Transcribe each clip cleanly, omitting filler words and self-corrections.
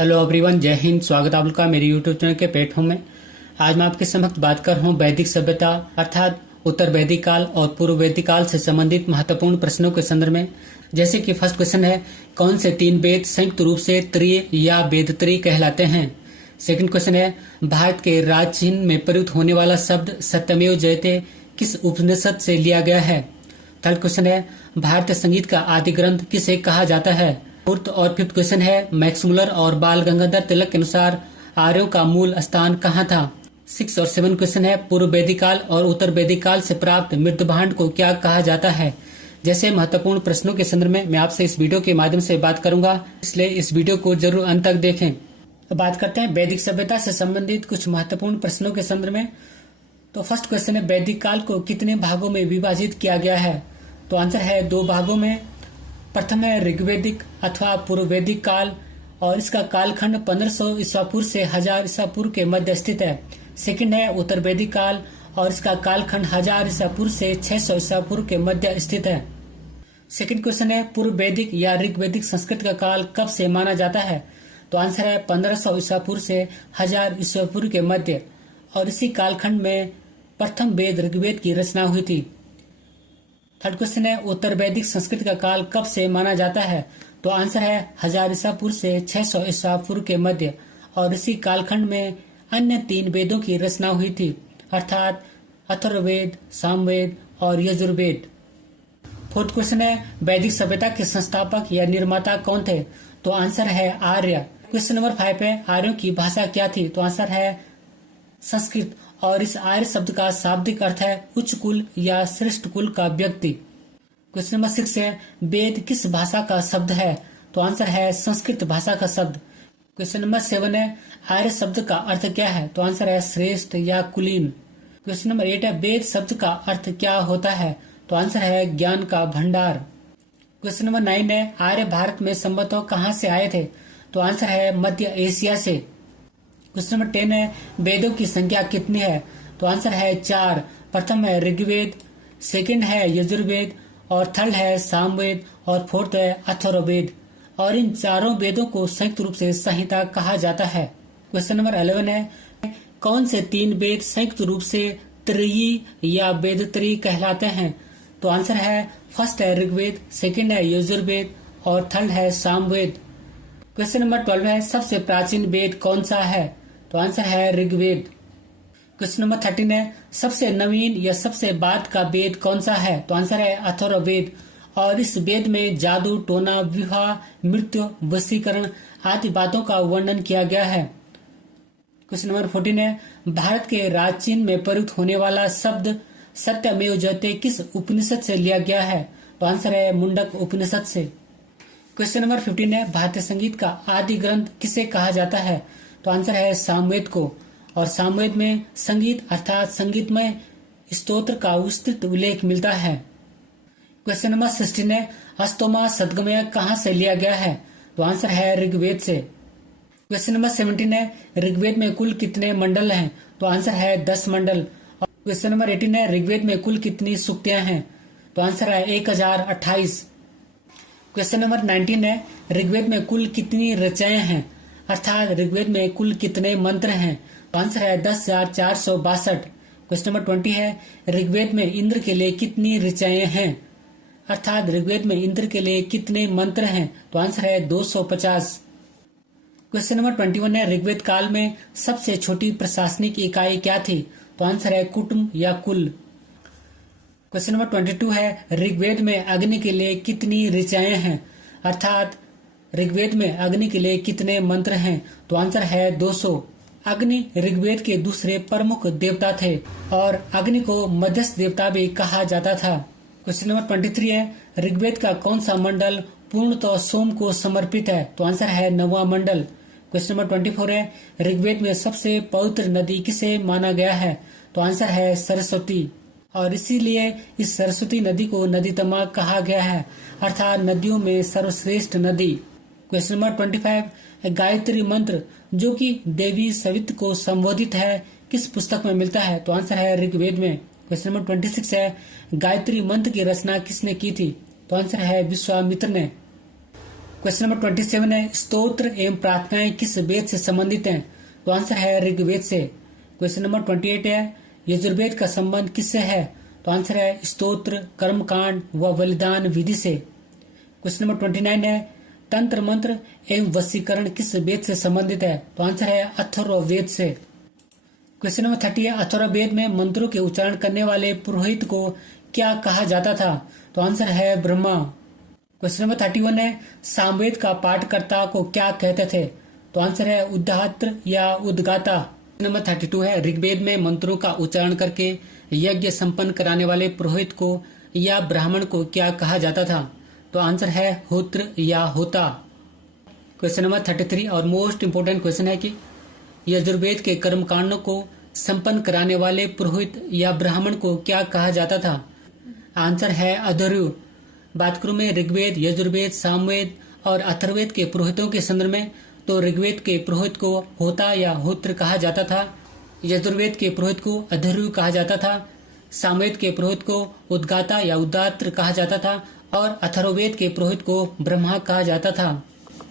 Hello everyone, जय हिंद। स्वागत है आपका मेरे यूट्यूब चैनल के प्लेटफॉर्म में। आज मैं आपके समक्ष बात कर रहा हूँ वैदिक सभ्यता अर्थात उत्तर वैदिक काल और पूर्व वैदिक काल से संबंधित महत्वपूर्ण प्रश्नों के संदर्भ में। जैसे कि फर्स्ट क्वेश्चन है, कौन से तीन वेद संयुक्त रूप से त्रिय या वेदत्रयी कहलाते हैं। सेकंड क्वेश्चन है, भारत के राज चिन्ह में प्रयुक्त होने वाला शब्द सत्यमेव जयते किस उपनिषद से लिया गया है। थर्ड क्वेश्चन है, भारतीय संगीत का आदि ग्रंथ किसे कहा जाता है। फोर्थ और फिफ्थ क्वेश्चन है, मैक्स मुलर और बाल गंगाधर तिलक के अनुसार आर्यों का मूल स्थान कहाँ था। सिक्स और सेवन क्वेश्चन है, पूर्व वैदिक काल और उत्तर वैदिक काल से प्राप्त मृत भांड को क्या कहा जाता है। जैसे महत्वपूर्ण प्रश्नों के संदर्भ में मैं आपसे इस वीडियो के माध्यम से बात करूंगा, इसलिए इस वीडियो को जरूर अंत तक देखें। तो बात करते हैं वैदिक सभ्यता से संबंधित कुछ महत्वपूर्ण प्रश्नों के संदर्भ में। तो फर्स्ट क्वेश्चन है, वैदिक काल को कितने भागों में विभाजित किया गया है। तो आंसर है दो भागों में। प्रथम है ऋग्वैदिक अथवा पूर्व वैदिक काल और इसका कालखंड 1500 ईसा पूर्व से 1000 ईसा पूर्व के मध्य स्थित है। सेकंड है उत्तर वैदिक काल और इसका कालखंड 1000 ईसा पूर्व से 600 ईसा पूर्व के मध्य स्थित है। सेकंड क्वेश्चन है, पूर्व वैदिक या ऋग्वैदिक संस्कृत का काल कब से माना जाता है। तो आंसर है 1500 ईसा पूर्व से 1000 ईसा पूर्व के मध्य, और इसी कालखंड में प्रथम वेद ऋग्वेद की रचना हुई थी। थर्ड क्वेश्चन है, उत्तर वैदिक संस्कृत का काल कब से माना जाता है। तो आंसर है 1000 ईसा पूर्व से 600 ईसा पूर्व के मध्य, और इसी कालखंड में अन्य तीन वेदों की रचना हुई थी, अर्थात अथर्ववेद, सामवेद और यजुर्वेद। फोर्थ क्वेश्चन है, वैदिक सभ्यता के संस्थापक या निर्माता कौन थे। तो आंसर है आर्य। क्वेश्चन नंबर 5 है, आर्यों की भाषा क्या थी। तो आंसर है संस्कृत, और इस आर्य शब्द का शाब्दिक अर्थ है उच्च कुल या श्रेष्ठ कुल का व्यक्ति। क्वेश्चन नंबर 6 है, वेद किस भाषा का शब्द है। तो आंसर है संस्कृत भाषा का शब्द। क्वेश्चन नंबर 7 है, आर्य शब्द का अर्थ क्या है। तो आंसर है श्रेष्ठ या कुलीन। क्वेश्चन नंबर 8 है, वेद शब्द का अर्थ क्या होता है। तो आंसर है ज्ञान का भंडार। क्वेश्चन नंबर 9 है, आर्य भारत में संभवतः कहाँ से आए थे। तो आंसर है मध्य एशिया से। क्वेश्चन नंबर 10 है, वेदों की संख्या कितनी है। तो आंसर है 4। प्रथम है ऋग्वेद, सेकंड है यजुर्वेद, और थर्ड है सामवेद, और फोर्थ है अथर्ववेद, और इन चारों वेदों को संयुक्त रूप से संहिता कहा जाता है। क्वेश्चन नंबर 11 है, कौन से तीन वेद संयुक्त रूप से त्रियी या वेदत्रयी कहलाते हैं। तो आंसर है फर्स्ट है ऋग्वेद, सेकंड है यजुर्वेद, और थर्ड है सामवेद। क्वेश्चन नंबर 12 है, सबसे प्राचीन वेद कौन सा है। तो आंसर है ऋग्वेद। क्वेश्चन नंबर 13 है, सबसे नवीन या सबसे बाद का वेद कौन सा है। तो आंसर है अथर्ववेद, और इस वेद में जादू, टोना, विवाह, मृत्यु, वशीकरण आदि बातों का वर्णन किया गया है। क्वेश्चन नंबर 14 है, भारत के राज चिन्ह में प्रयुक्त होने वाला शब्द सत्यमेव जयते किस उपनिषद से लिया गया है। तो आंसर है मुंडक उपनिषद से। क्वेश्चन नंबर 15 है, भारतीय संगीत का आदि ग्रंथ किसे कहा जाता है। तो आंसर है सामवेद को, और सामवेद में संगीत अर्थात संगीतमय स्तोत्र का विस्तृत उल्लेख मिलता है। क्वेश्चन नंबर 16 है, अस्तोमा सद्गमय कहाँ से लिया गया है। तो आंसर है ऋग्वेद से। क्वेश्चन नंबर 17 है, ऋग्वेद में कुल कितने मंडल हैं। तो आंसर है 10 मंडल। क्वेश्चन नंबर 18 है, ऋग्वेद में कुल कितनी सूक्तियां हैं। तो आंसर है 1028। क्वेश्चन नंबर 19 है, ऋग्वेद में कुल कितनी रचनाएं हैं, अर्थात ऋग्वेद में कुल कितने मंत्र हैं। तो आंसर है 10,462। क्वेश्चन नंबर 20 है, ऋग्वेद में इंद्र के लिए कितनी ऋचाएं हैं, अर्थात ऋग्वेद में इंद्र के लिए कितने मंत्र हैं। तो आंसर है 250। क्वेश्चन नंबर 21 है, ऋग्वेद काल में सबसे छोटी प्रशासनिक इकाई क्या थी। तो आंसर है कुटुंब या कुल। क्वेश्चन नंबर 22 है, ऋग्वेद में अग्नि के लिए कितनी ऋचाएं हैं, अर्थात ऋग्वेद में अग्नि के लिए कितने मंत्र हैं। तो आंसर है 200। अग्नि ऋग्वेद के दूसरे प्रमुख देवता थे, और अग्नि को मध्यस्थ देवता भी कहा जाता था। क्वेश्चन नंबर 23 है, ऋग्वेद का कौन सा मंडल पूर्णतः सोम को समर्पित है। तो आंसर है 9वां मंडल। क्वेश्चन नंबर 24 है, ऋग्वेद में सबसे पवित्र नदी किसे माना गया है। तो आंसर है सरस्वती, और इसीलिए इस सरस्वती नदी को नदीतमा कहा गया है, अर्थात नदियों में सर्वश्रेष्ठ नदी। क्वेश्चन नंबर 25, गायत्री मंत्र जो कि देवी सवित्र को संबोधित है किस पुस्तक में मिलता है। तो आंसर है ऋग्वेद में। क्वेश्चन नंबर 26 है, गायत्री मंत्र की रचना किसने की थी। तो आंसर है विश्वामित्र ने। क्वेश्चन नंबर 27 है, स्तोत्र एवं प्रार्थनाएं किस वेद से संबंधित हैं? तो आंसर है ऋग्वेद से। क्वेश्चन नंबर 28 है, यजुर्वेद का संबंध किससे है? तो आंसर है स्तोत्र, कर्मकांड व बलिदान विधि से। क्वेश्चन नंबर 29 है, तंत्र मंत्र एवं वशीकरण किस वेद से संबंधित है? तो आंसर है अथर्ववेद से। क्वेश्चन नंबर 30 है, अथर्ववेद में मंत्रों के उच्चारण करने वाले पुरोहित को क्या कहा जाता था? तो आंसर है ब्रह्मा। क्वेश्चन नंबर 31 है, सामवेद का पाठकर्ता को क्या कहते थे? तो आंसर है उद्धात्र या उद्गाता। क्वेश्चन नंबर 32 है, ऋग्वेद में मंत्रों का उच्चारण करके यज्ञ संपन्न कराने वाले पुरोहित को या ब्राह्मण को क्या कहा जाता था? तो आंसर है होत्र या होता। क्वेश्चन नंबर 33 और मोस्ट इंपोर्टेंट क्वेश्चन है कि यजुर्वेद के कर्मकांडों को संपन्न कराने वाले पुरोहित या ब्राह्मण को क्या कहा जाता था? आंसर है अधर्व। बात करूं मैं ऋग्वेद, यजुर्वेद, सामवेद और अथर्ववेद के पुरोहितों के संदर्भ में, तो ऋग्वेद के पुरोहित को होता या होत्र कहा जाता था, यजुर्वेद के पुरोहित को अधर्व कहा जाता था, सामवेद के पुरोहित को उद्गाता या उद्दात्र कहा जाता था और अथर्ववेद के पुरोहित को ब्रह्मा कहा जाता था।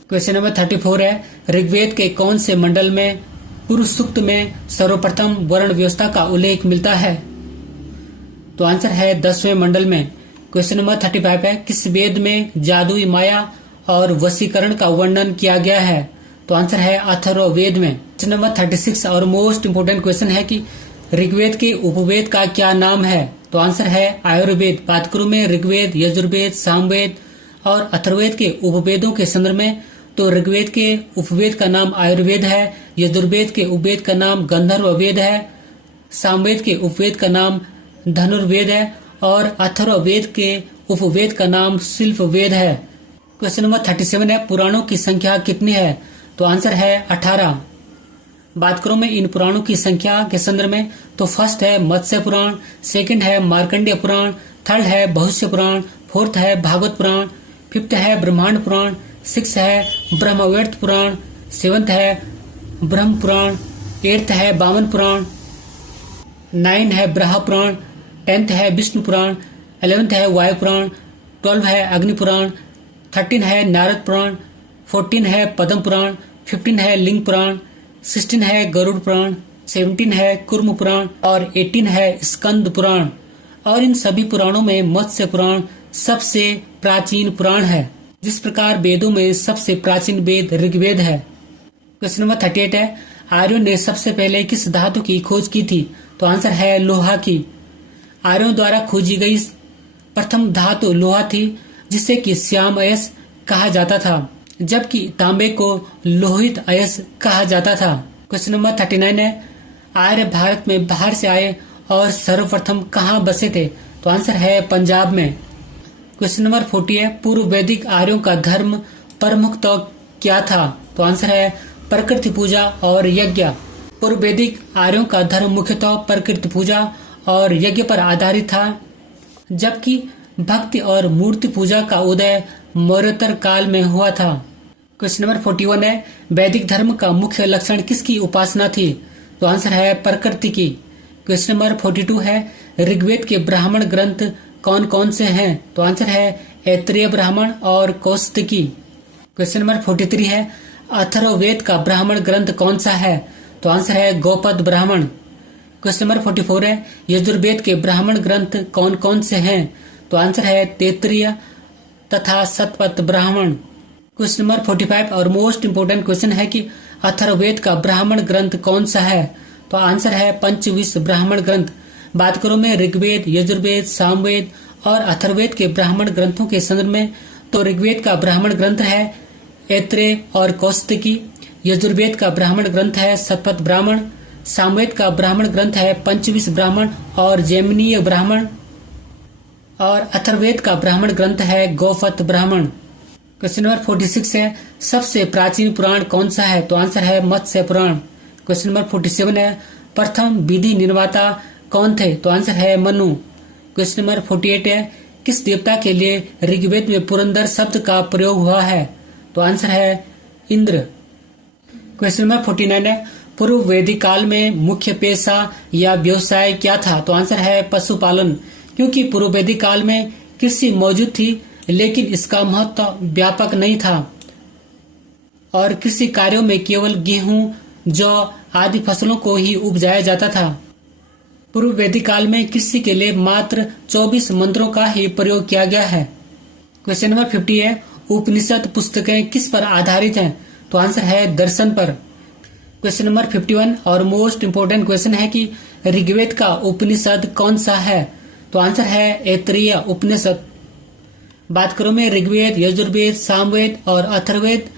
क्वेश्चन नंबर 34 है, ऋग्वेद के कौन से मंडल में पुरुष सूक्त में सर्वप्रथम वर्ण व्यवस्था का उल्लेख मिलता है? तो आंसर है 10वें मंडल में। क्वेश्चन नंबर 35 है, किस वेद में जादुई माया और वशीकरण का वर्णन किया गया है? तो आंसर है अथर्ववेद में। क्वेश्चन नंबर 36 और मोस्ट इंपोर्टेंट क्वेश्चन है कि ऋग्वेद के उपवेद का क्या नाम है? तो आंसर है आयुर्वेद। बात करूं मैं ऋग्वेद, यजुर्वेद, सामवेद और अथर्ववेद के उपवेदों के संदर्भ में, तो ऋग्वेद के उपवेद का नाम आयुर्वेद है, यजुर्वेद के उपवेद का नाम गंधर्व वेद है, सामवेद के उपवेद का नाम धनुर्वेद है और अथर्ववेद के उपवेद का नाम शिल्प वेद है। क्वेश्चन नंबर 37 है, पुराणों की संख्या कितनी है? तो आंसर है 18। बात करूं मैं इन पुराणों की संख्या के संदर्भ में, तो फर्स्ट है मत्स्य पुराण, सेकंड है मार्कंडेय पुराण, थर्ड है भविष्य पुराण, फोर्थ है भागवत पुराण, फिफ्थ है ब्रह्मांड पुराण, सिक्स है ब्रह्मवैवर्त पुराण, सेवंथ है ब्रह्म पुराण, एट्थ है वामन पुराण, 9 है ब्रह्म पुराण, 10th है विष्णु पुराण, 11th है वायु पुराण, 12 है अग्नि पुराण, 13 है नारद पुराण, 14 है पद्म पुराण, 15 है लिंग पुराण, 16 है गरुड़ पुराण, 17 है कुर्म पुराण और 18 है स्कंद पुराण। और इन सभी पुराणों में मत्स्य पुराण सबसे प्राचीन पुराण है। जिस प्रकार वेदों में सबसे प्राचीन वेद ऋग्वेद है। क्वेश्चन नंबर 38 है, आर्यों ने सबसे पहले किस धातु की खोज की थी? तो आंसर है लोहा की। आर्यों द्वारा खोजी गई प्रथम धातु लोहा थी, जिसे कि श्याम अयस कहा जाता था, जबकि तांबे को लोहित अयस कहा जाता था। क्वेश्चन नंबर 39 है, आर्य भारत में बाहर से आए और सर्वप्रथम कहाँ बसे थे? तो आंसर है पंजाब में। क्वेश्चन नंबर 40 है, पूर्व वैदिक आर्यों का धर्म प्रमुख तो क्या था? तो आंसर है प्रकृति पूजा और यज्ञ। पूर्व वैदिक आर्यों का धर्म मुख्यतः प्रकृति पूजा और यज्ञ पर आधारित था, जबकि भक्ति और मूर्ति पूजा का उदय मौर्योत्तर काल में हुआ था। क्वेश्चन नंबर 41 है, वैदिक धर्म का मुख्य लक्षण किसकी उपासना थी? तो आंसर है प्रकृति की। क्वेश्चन नंबर 42 है, ऋग्वेद के ब्राह्मण ग्रंथ कौन कौन से हैं? तो आंसर है ऐत्रेय ब्राह्मण और कौशिकी। क्वेश्चन नंबर 43 है, अथर्ववेद का ब्राह्मण ग्रंथ कौन सा है? तो आंसर है गौपद ब्राह्मण। क्वेश्चन नंबर 44 है, यजुर्वेद के ब्राह्मण ग्रंथ कौन कौन से हैं? तो आंसर है तैत्तिरीय तथा शतपथ ब्राह्मण। क्वेश्चन नंबर 45 और मोस्ट इंपोर्टेंट क्वेश्चन है कि अथर्ववेद का ब्राह्मण ग्रंथ कौन सा है? तो आंसर है पंचविंश ब्राह्मण ग्रंथ। बात करूं मैं ऋग्वेद, यजुर्वेद, सामवेद और अथर्ववेद के ब्राह्मण ग्रंथों के संदर्भ में, तो ऋग्वेद का ब्राह्मण ग्रंथ है ऐत्रेय और कौशिकी, यजुर्वेद का ब्राह्मण ग्रंथ है शतपथ ब्राह्मण, सामवेद का ब्राह्मण ग्रंथ है पंचविंश ब्राह्मण और जैमिनीय ब्राह्मण और अथर्ववेद का ब्राह्मण ग्रंथ है गौपथ ब्राह्मण। क्वेश्चन नंबर 46 है, सबसे प्राचीन पुराण कौन सा है? तो आंसर है मत्स्य पुराण। क्वेश्चन नंबर 47 है, प्रथम विधि निर्माता कौन थे? तो आंसर है मनु। क्वेश्चन नंबर 48 है, किस देवता के लिए ऋग्वेद में पुरंदर शब्द का प्रयोग हुआ है? तो आंसर है इंद्र। क्वेश्चन नंबर 49 है, पूर्व वैदिक काल में मुख्य पेशा या व्यवसाय क्या था? तो आंसर है पशुपालन, क्योंकि पूर्व वैदिक काल में कृषि मौजूद थी, लेकिन इसका महत्व व्यापक नहीं था। और कृषि कार्यों में केवल गेहूं, जौ आदि फसलों को ही उपजाया जाता था। पूर्व वैदिक काल में कृषि के लिए मात्र 24 मंत्रों का ही प्रयोग किया गया है। क्वेश्चन नंबर 50 है, उपनिषद पुस्तकें किस पर आधारित हैं? तो आंसर है दर्शन पर। क्वेश्चन नंबर 51 और मोस्ट इंपोर्टेंट क्वेश्चन है कि ऋग्वेद का उपनिषद कौन सा है? तो आंसर है ऐतरेय उपनिषद। बात करूं मैं ऋग्वेद, यजुर्वेद, सामवेद और अथर्ववेद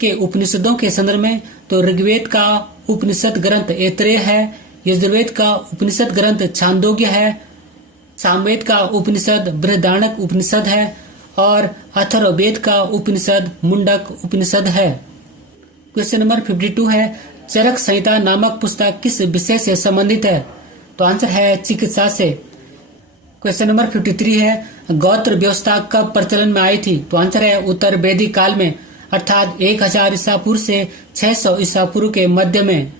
के उपनिषदों के संदर्भ में, तो ऋग्वेद का उपनिषद ग्रंथ ऐतरेय है, यजुर्वेद का उपनिषद ग्रंथ छांदोग्य है, सामवेद का उपनिषद बृहदारण्यक उपनिषद है और अथर्ववेद का उपनिषद मुंडक उपनिषद है। क्वेश्चन नंबर 52 है, चरक संहिता नामक पुस्तक किस विषय से संबंधित है? तो आंसर है चिकित्सा से। क्वेश्चन नंबर 53 है, गोत्र व्यवस्था कब प्रचलन में आई थी? तो आंसर है उत्तर वैदिक काल में, अर्थात 1000 ईसा पूर्व से 600 ईसा पूर्व के मध्य में।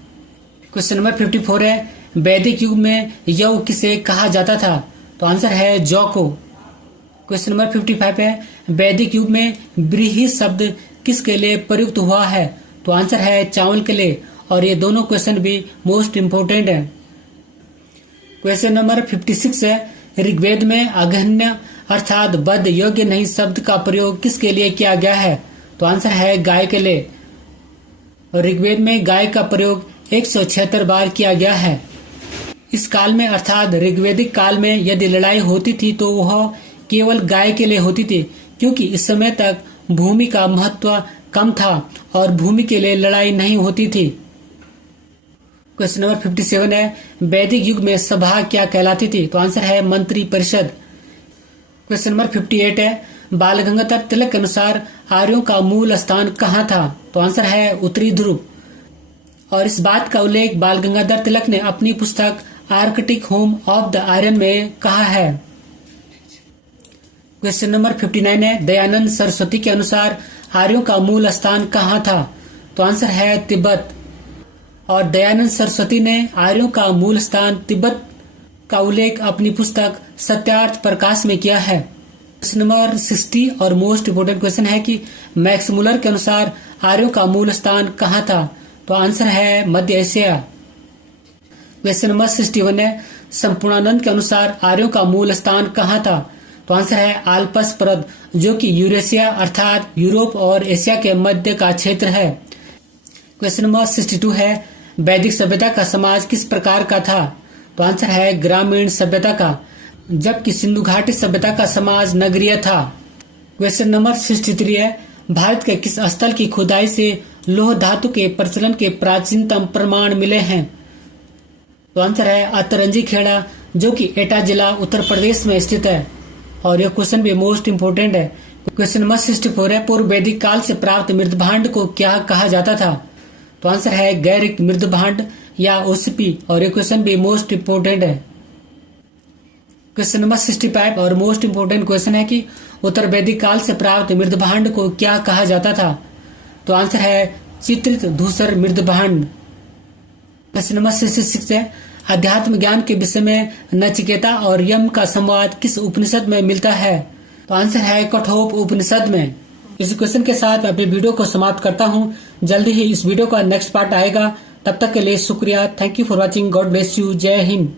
क्वेश्चन नंबर 54 है, वैदिक युग में यौ किसे कहा जाता था? तो आंसर है जौ को। क्वेश्चन नंबर 55 है, वैदिक युग में व्रीहि शब्द किसके लिए प्रयुक्त हुआ है? तो आंसर है चावल के लिए, और ये दोनों क्वेश्चन भी मोस्ट इम्पोर्टेंट है। क्वेश्चन नंबर 56 है, ऋग्वेद में अगहन्य अर्थात वध योग्य नहीं शब्द का प्रयोग किसके लिए किया गया है? तो आंसर है गाय के लिए। ऋग्वेद में गाय का प्रयोग 176 बार किया गया है। इस काल में अर्थात ऋग्वेदिक काल में यदि लड़ाई होती थी तो वह केवल गाय के लिए होती थी, क्योंकि इस समय तक भूमि का महत्व कम था और भूमि के लिए लड़ाई नहीं होती थी। क्वेश्चन नंबर 57 है, वैदिक युग में सभा क्या कहलाती थी? तो आंसर है मंत्री परिषद। क्वेश्चन नंबर 58 है, बाल गंगाधर तिलक के अनुसार आर्यों का मूल स्थान कहाँ था? तो आंसर है उत्तरी ध्रुव, और इस बात का उल्लेख बाल गंगाधर तिलक ने अपनी पुस्तक Arctic home of the Aryan में कहा है। क्वेश्चन नंबर 59 है, दयानंद सरस्वती के अनुसार आर्यों का मूल स्थान कहाँ था? तो आंसर है तिब्बत, और दयानंद सरस्वती ने आर्यों का मूल स्थान तिब्बत का उल्लेख अपनी पुस्तक सत्यार्थ प्रकाश में किया है। क्वेश्चन नंबर 60 और मोस्ट इम्पोर्टेंट क्वेश्चन है कि मैक्स मुलर के अनुसार आर्यों का मूल स्थान कहाँ था? तो आंसर है मध्य एशिया। क्वेश्चन नंबर 61 है, संपूर्णानंद के अनुसार आर्यों का मूल स्थान कहाँ था? तो आंसर है आल्पस पर्वत, जो कि यूरेशिया अर्थात यूरोप और एशिया के मध्य का क्षेत्र है। क्वेश्चन नंबर 62 है, वैदिक सभ्यता का समाज किस प्रकार का था? तो आंसर है ग्रामीण सभ्यता का, जबकि सिंधु घाटी सभ्यता का समाज नगरीय था। क्वेश्चन नंबर 63 है, भारत के किस स्थल की खुदाई से लौह धातु के प्रचलन के प्राचीनतम प्रमाण मिले हैं? तो आंसर है अतरंजी खेड़ा, जो कि एटा जिला उत्तर प्रदेश में स्थित है, और यह क्वेश्चन भी मोस्ट इम्पोर्टेंट है। क्वेश्चन नंबर 64 है, पूर्व वैदिक काल से प्राप्त मृदभांड को क्या कहा जाता था? तो आंसर है गैरिक मृदभांड या ओसिपी, और यह क्वेश्चन भी मोस्ट इम्पोर्टेंट है। क्वेश्चन नंबर 65 और मोस्ट इम्पोर्टेंट क्वेश्चन है कि उत्तर वैदिक काल से प्राप्त मृदभांड को क्या कहा जाता था? तो आंसर है चित्रित धूसर मृदभांड। क्वेश्चन नंबर 66 है, अध्यात्म ज्ञान के विषय में नचिकेता और यम का संवाद किस उपनिषद में मिलता है? तो आंसर है कठोप उपनिषद में। इस क्वेश्चन के साथ मैं अपनी वीडियो को समाप्त करता हूं। जल्दी ही इस वीडियो का नेक्स्ट पार्ट आएगा। तब तक के लिए शुक्रिया। Thank you for watching. God bless you. जय हिंद।